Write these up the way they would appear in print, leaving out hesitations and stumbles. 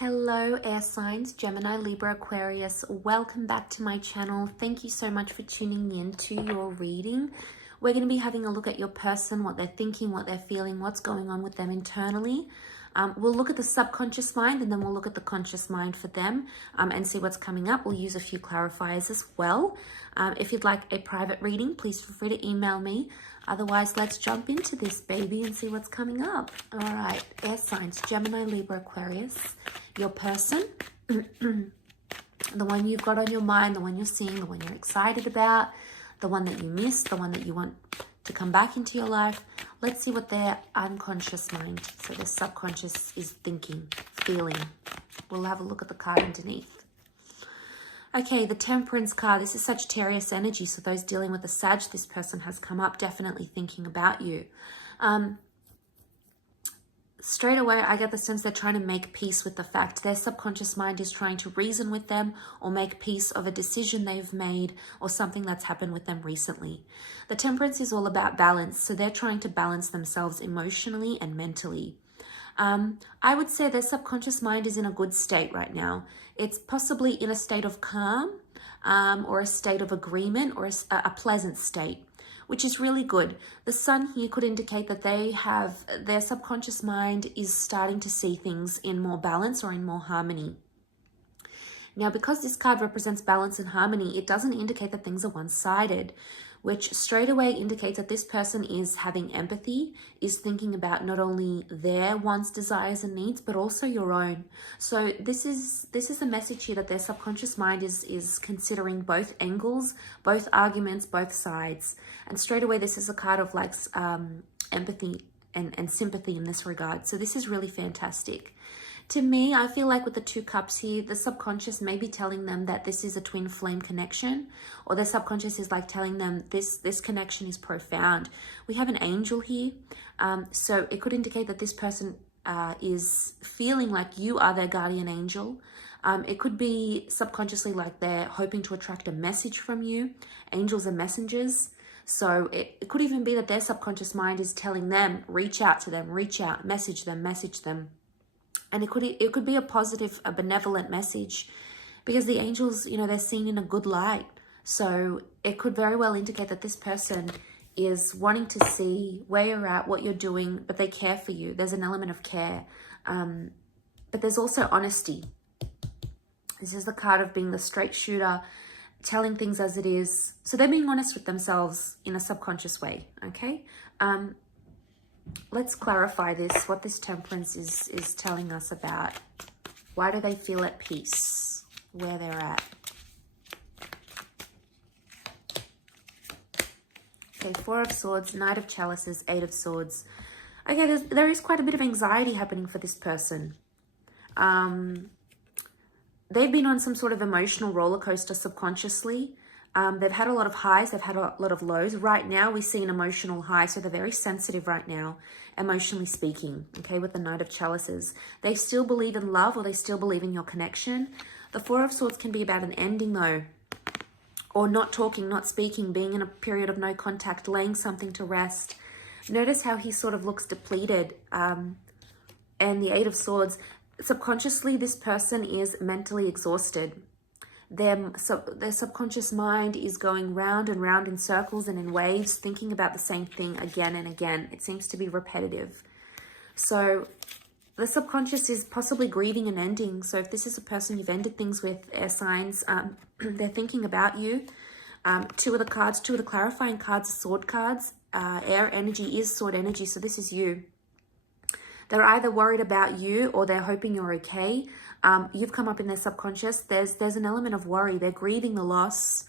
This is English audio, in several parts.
Hello air signs, Gemini, Libra, Aquarius. Welcome back to my channel. Thank you so much for tuning in to your reading. We're going to be having a look at your person, what they're thinking, what they're feeling, what's going on with them internally. We'll look at the subconscious mind and then we'll look at the conscious mind for them and see what's coming up. We'll use a few clarifiers as well. If you'd like a private reading, please feel free to email me. Otherwise, let's jump into this baby and see what's coming up. All right, air signs, Gemini, Libra, Aquarius. Your person, the one you've got on your mind, the one you're seeing, the one you're excited about, the one that you miss, the one that you want to come back into your life. Let's see what their unconscious mind, so their subconscious, is thinking, feeling. We'll have a look at the card underneath. Okay, the Temperance card. This is Sagittarius energy, so those dealing with the Sag, this person has come up, definitely thinking about you. Straight away, I get the sense they're trying to make peace with the fact their subconscious mind is trying to reason with them or make peace of a decision they've made or something that's happened with them recently. The Temperance is all about balance, so they're trying to balance themselves emotionally and mentally. I would say their subconscious mind is in a good state right now. It's possibly in a state of calm or a state of agreement or a pleasant state, which is really good. The Sun here could indicate that their subconscious mind is starting to see things in more balance or in more harmony. Now, because this card represents balance and harmony, it doesn't indicate that things are one-sided, which straight away indicates that this person is having empathy, is thinking about not only their wants, desires, and needs, but also your own. So this is a message here that their subconscious mind is considering both angles, both arguments, both sides. And straight away, this is a card of like empathy and sympathy in this regard. So this is really fantastic. To me, I feel like with the Two Cups here, the subconscious may be telling them that this is a twin flame connection, or their subconscious is like telling them this connection is profound. We have an angel here, so it could indicate that this person is feeling like you are their guardian angel. It could be subconsciously like they're hoping to attract a message from you. Angels are messengers. So it could even be that their subconscious mind is telling them, reach out to them, reach out, message them, message them. And it could be a positive, a benevolent message, because the angels, you know, they're seen in a good light. So it could very well indicate that this person is wanting to see where you're at, what you're doing, but they care for you. There's an element of care. But there's also honesty. This is the card of being the straight shooter, telling things as it is. So they're being honest with themselves in a subconscious way, okay? Let's clarify this, what this Temperance is telling us about. Why do they feel at peace where they're at? Okay, Four of Swords, Knight of Chalices, Eight of Swords. Okay, there is quite a bit of anxiety happening for this person. They've been on some sort of emotional roller coaster subconsciously. They've had a lot of highs, they've had a lot of lows. Right now, we see an emotional high, so they're very sensitive right now, emotionally speaking, okay, with the Knight of Chalices. They still believe in love, or they still believe in your connection. The Four of Swords can be about an ending, though, or not talking, not speaking, being in a period of no contact, laying something to rest. Notice how he sort of looks depleted. And the Eight of Swords, subconsciously, this person is mentally exhausted. Their subconscious mind is going round and round in circles and in waves, thinking about the same thing again and again. It seems to be repetitive. So the subconscious is possibly grieving an ending. So if this is a person you've ended things with, air signs, they're thinking about you. Two of the clarifying cards are sword cards. Air energy is sword energy, so this is you. They're either worried about you or they're hoping you're okay. You've come up in their subconscious. There's an element of worry. They're grieving the loss.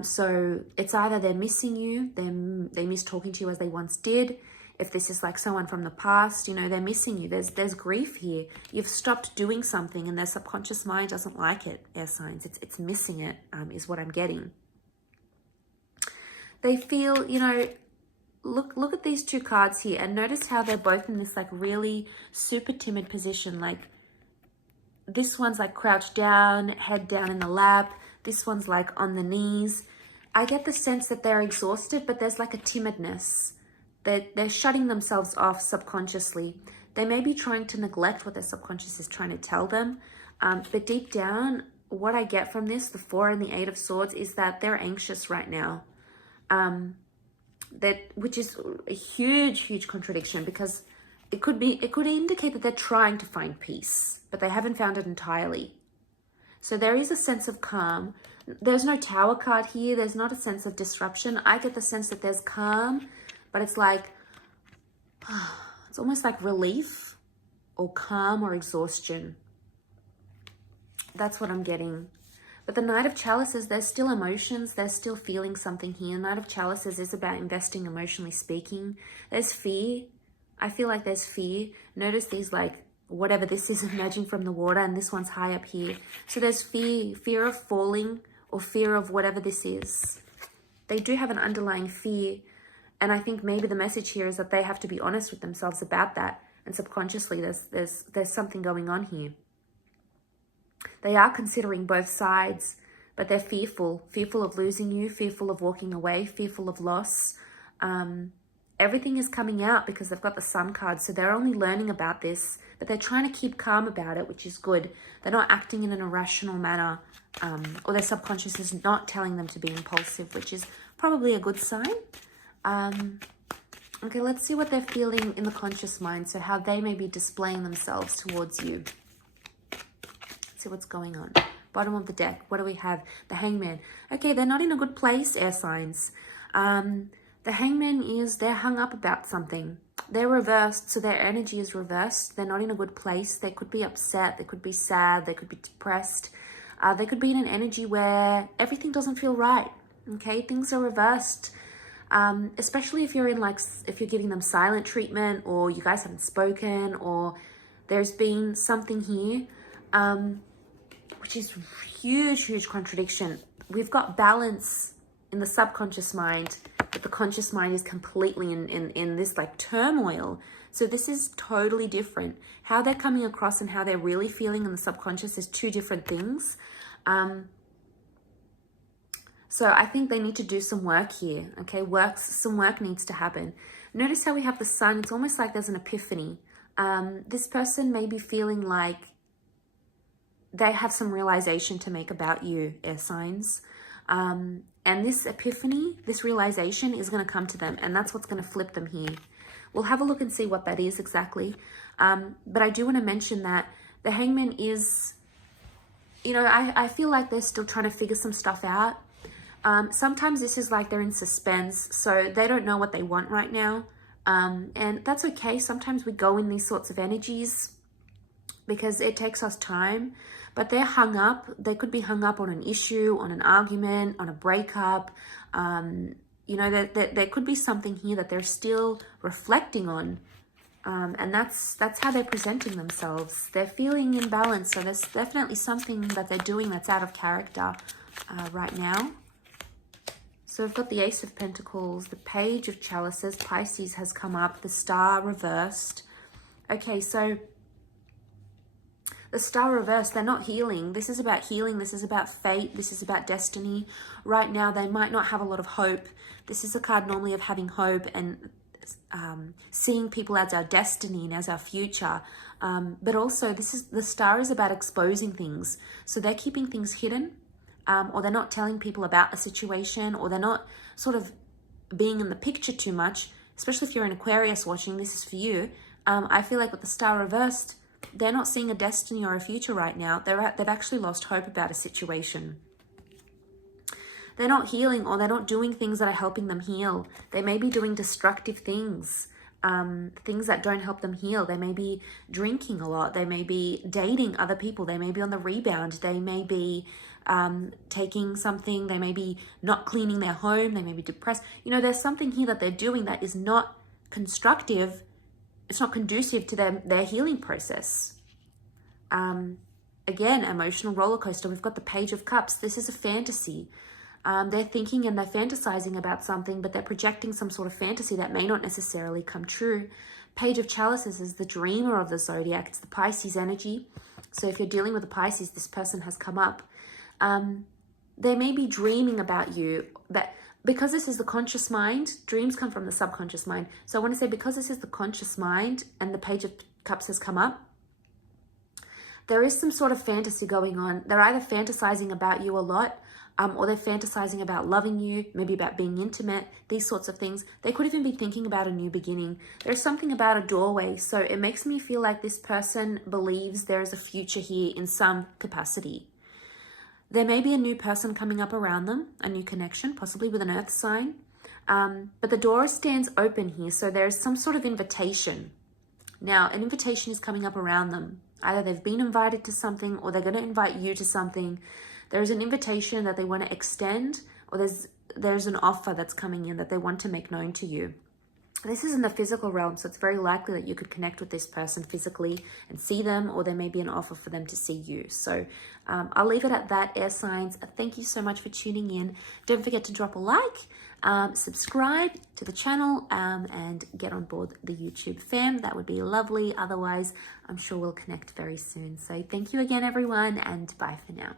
So it's either they're missing you, they miss talking to you as they once did. If this is like someone from the past, you know, they're missing you. There's grief here. You've stopped doing something and their subconscious mind doesn't like it, air signs. It's missing it, is what I'm getting. They feel, you know, look at these two cards here and notice how they're both in this like really super timid position. Like this one's like crouched down, head down in the lap. This one's like on the knees. I get the sense that they're exhausted, but there's like a timidness. They're shutting themselves off subconsciously. They may be trying to neglect what their subconscious is trying to tell them. But deep down, what I get from this, the 4 and the 8 of Swords, is that they're anxious right now. Which is a huge contradiction, because it could indicate that they're trying to find peace, but they haven't found it entirely. So there is a sense of calm. There's no Tower card here. There's not a sense of disruption. I get the sense that there's calm, but it's like, it's almost like relief or calm or exhaustion. That's what I'm getting. But the Knight of Chalices, there's still emotions. There's still feeling something here. Knight of Chalices is about investing emotionally speaking. There's fear. I feel like there's fear. Notice these, like, whatever this is emerging from the water, and this one's high up here. So there's fear of falling, or fear of whatever this is. They do have an underlying fear. And I think maybe the message here is that they have to be honest with themselves about that. And subconsciously, there's something going on here. They are considering both sides, but they're fearful of losing you, fearful of walking away, fearful of loss. Everything is coming out because they've got the Sun card. So they're only learning about this, but they're trying to keep calm about it, which is good. They're not acting in an irrational manner, or their subconscious is not telling them to be impulsive, which is probably a good sign. Okay, let's see what they're feeling in the conscious mind. So how they may be displaying themselves towards you. Let's see what's going on. Bottom of the deck, what do we have? The Hangman. Okay, they're not in a good place, air signs. The Hangman is, they're hung up about something. They're reversed, so their energy is reversed. They're not in a good place. They could be upset. They could be sad. They could be depressed. They could be in an energy where everything doesn't feel right. Okay, things are reversed. Especially if you're in, like, if you're giving them silent treatment, or you guys haven't spoken, or there's been something here, which is huge contradiction. We've got balance in the subconscious mind, but the conscious mind is completely in this, like, turmoil. So this is totally different. How they're coming across and how they're really feeling in the subconscious is two different things. So I think they need to do some work here, okay? Some work needs to happen. Notice how we have the Sun. It's almost like there's an epiphany. This person may be feeling like they have some realization to make about you, air signs. And this epiphany, this realization is going to come to them, and that's what's going to flip them here. We'll have a look and see what that is exactly. But I do want to mention that the Hangman is, you know, I feel like they're still trying to figure some stuff out. Sometimes this is like they're in suspense, so they don't know what they want right now. And that's okay. Sometimes we go in these sorts of energies because it takes us time, but they're hung up. They could be hung up on an issue, on an argument, on a breakup. You know, there could be something here that they're still reflecting on. And that's how they're presenting themselves. They're feeling imbalanced, so there's definitely something that they're doing that's out of character right now. So we've got the Ace of Pentacles, the Page of Chalices, Pisces has come up, the Star reversed. Okay, so the Star reversed, they're not healing. This is about healing. This is about fate. This is about destiny. Right now, they might not have a lot of hope. This is a card normally of having hope and seeing people as our destiny and as our future. But also, the Star is about exposing things. So they're keeping things hidden. Or they're not telling people about a situation, or they're not sort of being in the picture too much, especially if you're an Aquarius watching, this is for you. I feel like with the Star reversed, they're not seeing a destiny or a future right now. They've actually lost hope about a situation. They're not healing, or they're not doing things that are helping them heal. They may be doing destructive things, things that don't help them heal. They may be drinking a lot. They may be dating other people. They may be on the rebound. They may be taking something. They may be not cleaning their home. They may be depressed. You know, there's something here that they're doing that is not constructive. It's not conducive to their healing process. Again, emotional roller coaster. We've got the Page of Cups. This is a fantasy. They're thinking and they're fantasizing about something, but they're projecting some sort of fantasy that may not necessarily come true. Page of Chalices is the dreamer of the zodiac. It's the Pisces energy. So if you're dealing with a Pisces, this person has come up. They may be dreaming about you, that because this is the conscious mind, dreams come from the subconscious mind. So I want to say, because this is the conscious mind and the Page of Cups has come up. There is some sort of fantasy going on. They're either fantasizing about you a lot, or they're fantasizing about loving you, maybe about being intimate, these sorts of things. They could even be thinking about a new beginning. There's something about a doorway. So it makes me feel like this person believes there is a future here in some capacity. There may be a new person coming up around them, a new connection, possibly with an earth sign. But the door stands open here. So there's some sort of invitation. Now, an invitation is coming up around them. Either they've been invited to something or they're going to invite you to something. There's an invitation that they want to extend, or there's an offer that's coming in that they want to make known to you. This is in the physical realm, so it's very likely that you could connect with this person physically and see them, or there may be an offer for them to see you. So I'll leave it at that, air signs. Thank you so much for tuning in. Don't forget to drop a like, subscribe to the channel, and get on board the YouTube fam. That would be lovely. Otherwise, I'm sure we'll connect very soon. So thank you again, everyone, and bye for now.